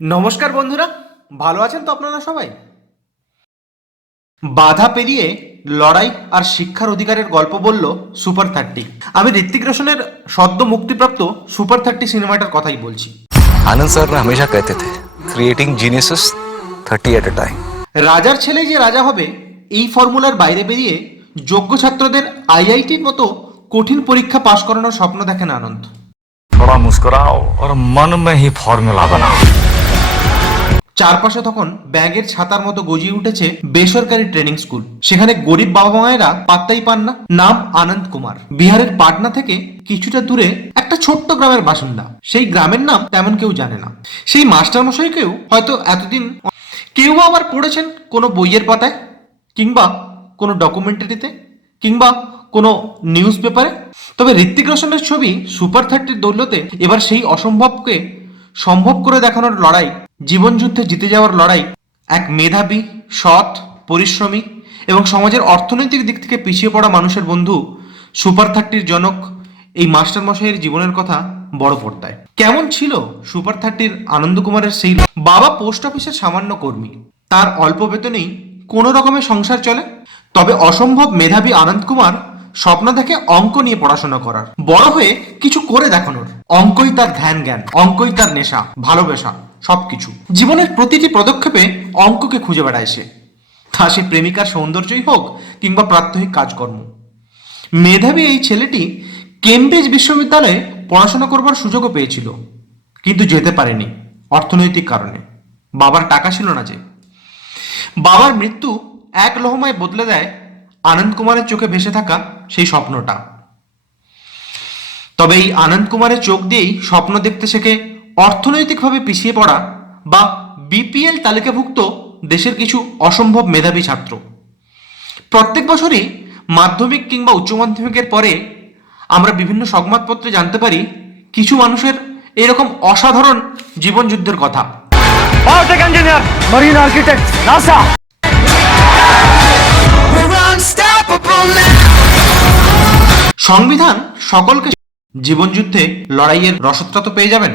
নমস্কার বন্ধুরা, ভালো আছেন তো আপনারা সবাই? বাধা পেরিয়ে লড়াই আর শিক্ষার অধিকারের গল্প বলল সুপার 30। আমি ঋত্বিক রোশনের সদ্য মুক্তিপ্রাপ্ত সুপার 30 সিনেমাটার কথাই বলছি। आनंद सर ने हमेशा कहते थे creating geniuses 30 at a time. রাজার ছেলেই যে রাজা হবে, এই ফর্মুলার বাইরে বেরিয়ে যোগ্য ছাত্রদের আইআইটির মতো কঠিন পরীক্ষা পাশ করানোর স্বপ্ন দেখেন আনন্দ। थोड़ा मुस्कुराओ और मन में ही फॉर्मूला बनाओ। চারপাশে তখন ব্যাগের ছাতার মতো গজিয়ে উঠেছে বেসরকারি ট্রেনিং স্কুল। সেখানে গরিব বাবা মায়েরা পাত্তাই পান না। নাম আনন্দ কুমার, বিহারের পাটনা থেকে কিছুটা দূরে একটা ছোট্ট গ্রামের বাসিন্দা। সেই গ্রামের নাম তেমন কেউ জানে না। সেই মাস্টার মশাইকেও হয়তো এতদিন কেউ আবার পড়েছেন কোনো বইয়ের পাতায়, কিংবা কোনো ডকুমেন্টারিতে, কিংবা কোনো নিউজ পেপারে। তবে ঋত্বিক রোশনের ছবি সুপার 30 দৌলতে এবার সেই অসম্ভবকে সম্ভব করে দেখানোর লড়াই, জীবনযুদ্ধে জিতে যাওয়ার লড়াই, এক মেধাবী, সৎ, পরিশ্রমী এবং সমাজের অর্থনৈতিক দিক থেকে পিছিয়ে পড়া মানুষের বন্ধু সুপার 30 জনক এই মাস্টার মশাইয়ের জীবনের কথা বড় পর্দায়। কেমন ছিল সুপার 30 আনন্দ কুমারের সেই বাবা পোস্ট অফিসের সামান্য কর্মী, তার অল্প বেতনেই কোনো রকমের সংসার চলে। তবে অসম্ভব মেধাবী আনন্দ কুমার স্বপ্ন দেখে অঙ্ক নিয়ে পড়াশোনা করার, বড় হয়ে কিছু করে দেখানোর। অঙ্কই তার জ্ঞান, অঙ্কই তার নেশা, ভালোবাসা, সবকিছু। জীবনের প্রতিটি পদক্ষেপে অঙ্ককে খুঁজে বেড়ায় সে। তা সে প্রেমিকার সৌন্দর্যই হোক কিংবা প্রাত্যহিক কাজকর্ম। মেধাবী এই ছেলেটি কেমব্রিজ বিশ্ববিদ্যালয়ে পড়াশোনা করবার সুযোগও পেয়েছিল, কিন্তু যেতে পারেনি অর্থনৈতিক কারণে। বাবার টাকা ছিল না যে। বাবার মৃত্যু এক লহমায় বদলে দেয় আনন্দ কুমারের চোখে ভেসে থাকা সেই স্বপ্নটা। তবে এই আনন্দ কুমারের চোখ দিয়েই স্বপ্ন দেখতে শেখে অর্থনৈতিকভাবে পিছিয়ে পড়া বা বিপিএল তালিকাভুক্ত দেশের কিছু অসম্ভব মেধাবী ছাত্র। প্রত্যেক বছরই মাধ্যমিক কিংবা উচ্চ মাধ্যমিকের পরে আমরা বিভিন্ন সংবাদপত্রে জানতে পারি কিছু মানুষের এরকম অসাধারণ জীবনযুদ্ধের কথা। Biotech engineer, marine architect, NASA. সংবিধান সকলকে জীবনযুদ্ধে লড়াইয়ের রসদটা তো পেয়ে যাবেন।